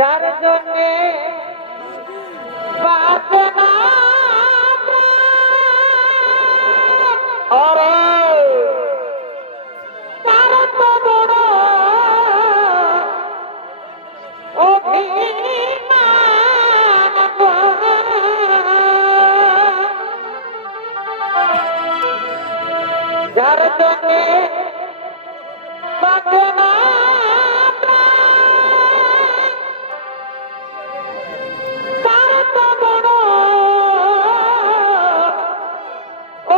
যার জন্যে বাঁচে না তার তো বড় অভিমান গো। যার জন্যে বাঁচে না তার তো বড়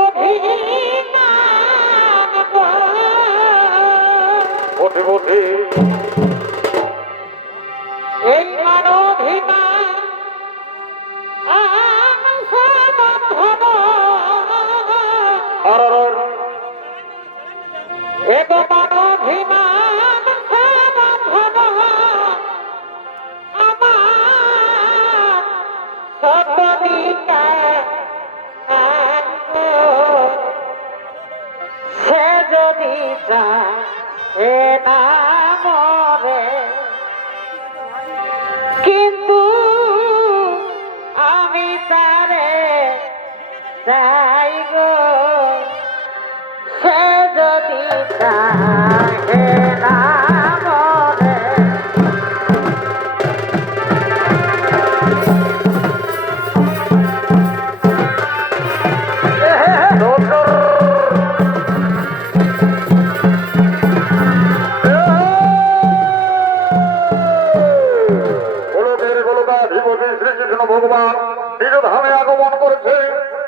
অভিমান গো। বটে বটে এই মানভিমান আনছে বন্ধন আর এগো মানভিমান সে বন্ধন আমার সতনিকা সে যদি চাহে না মরে কিন্তু আমি তারে চাই গো সে যদি চাহে না মরে শ্রীকৃষ্ণ ভগবান নিজ ধামে আগমন করেছে।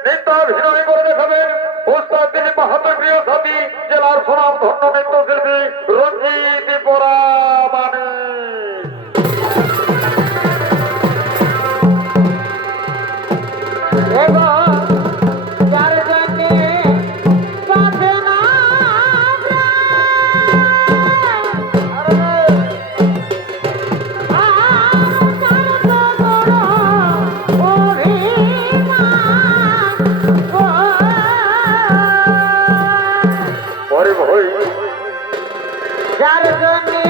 নিত্যাভিনয় করে দেখাবেন ওস্তাদ তিনি বাহাদুর প্রিয় সাথী জেলার সুনাম ধন্য নৃত্যশিল্পী রঞ্জিত পরামানি। এগো যার জন্যে বাঁচে না পরে ভই যার জন্যে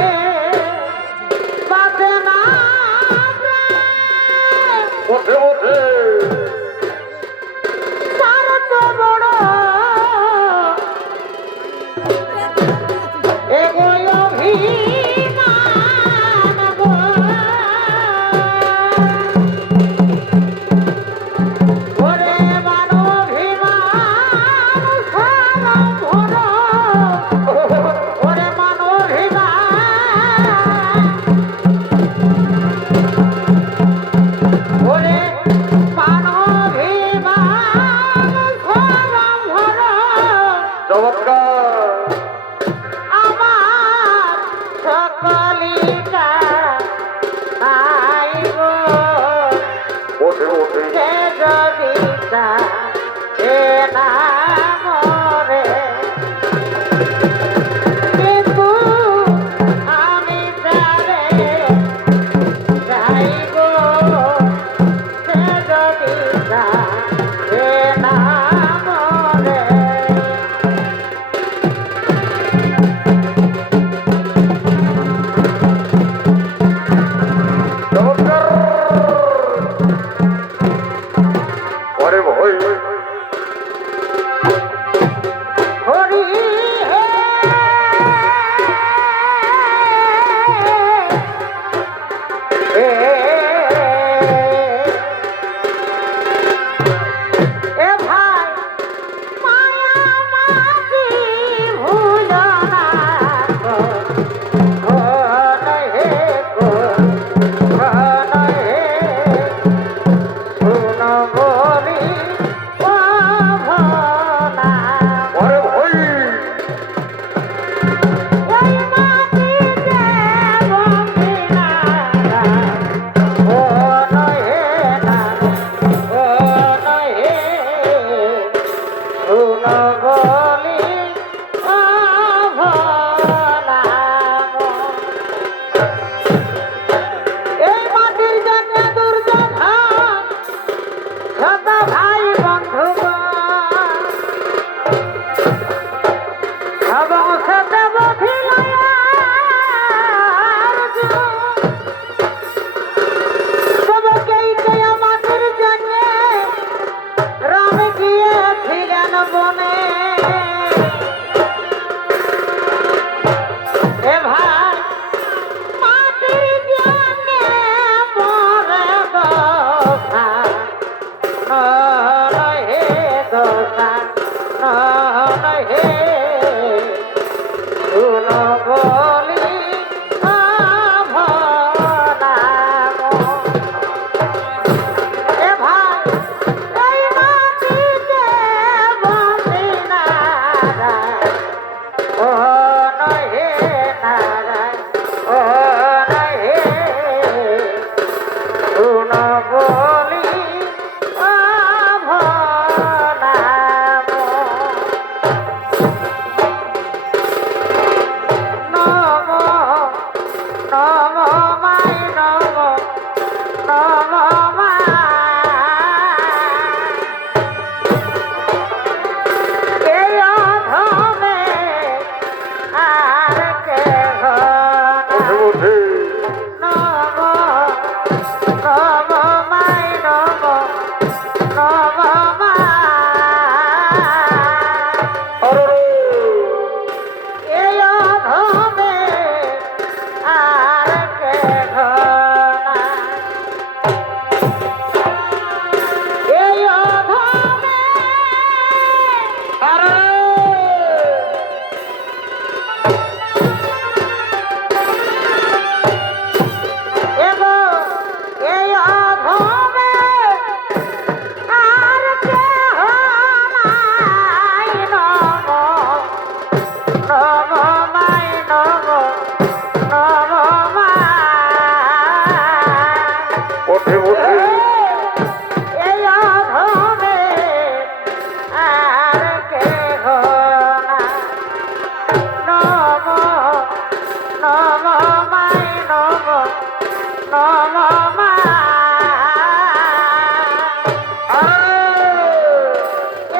নম মা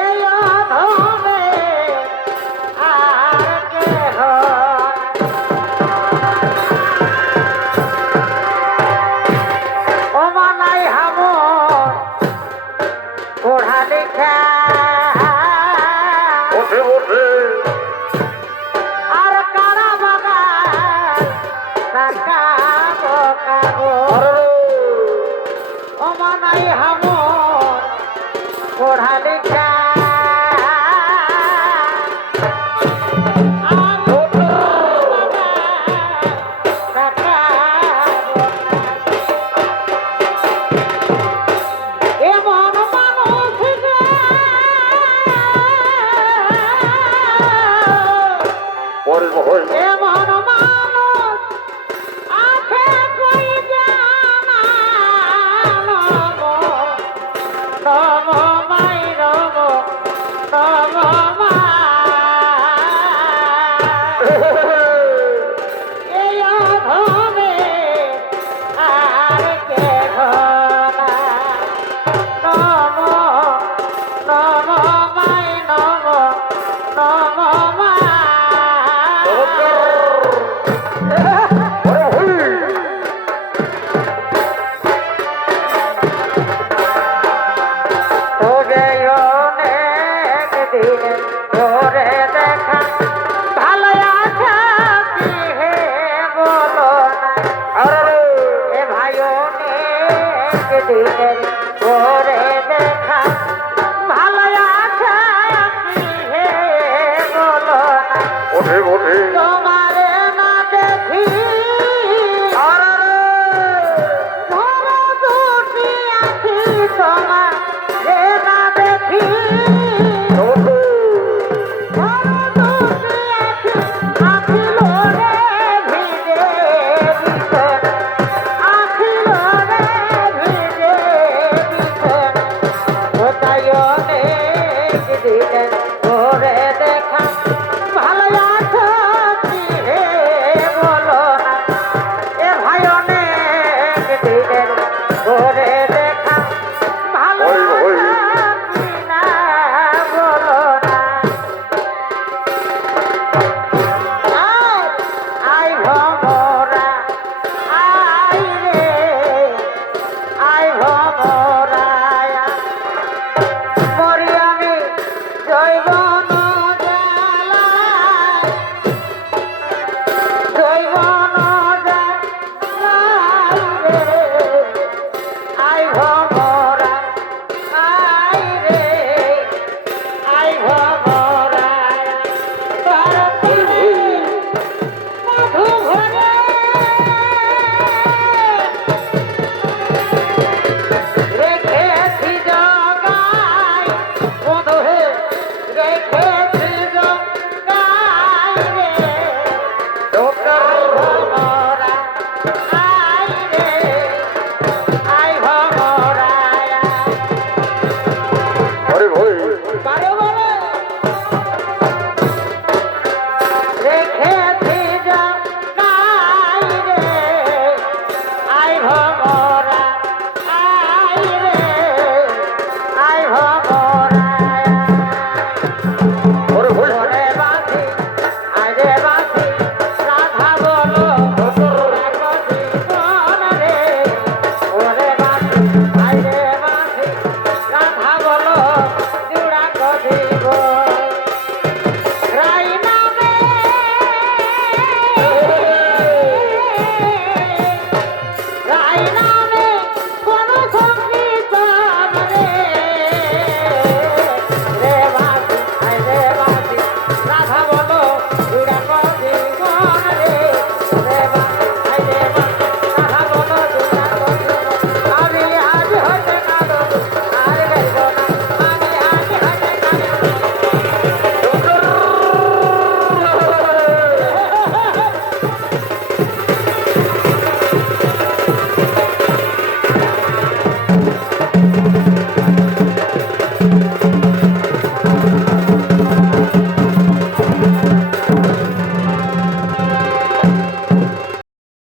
এই অধমে আর কেহ ও মানাই হামর পড়া লেখা ওঠে ওঠে আর কারা বাগান তাকাবো কাবো ও মানাই হামর পড়া লেখা এমন মানুষ যে পরে হয় এমন মানুষ আছে কই জানা নম নম মাই নম নম মা এই অধমে আর কেহ না নম নম মাই নম নম মা তোরে অনেক দিন ধরে দেখা ভালো আছে কি হে বলো না এ ভাই অনেক দিনের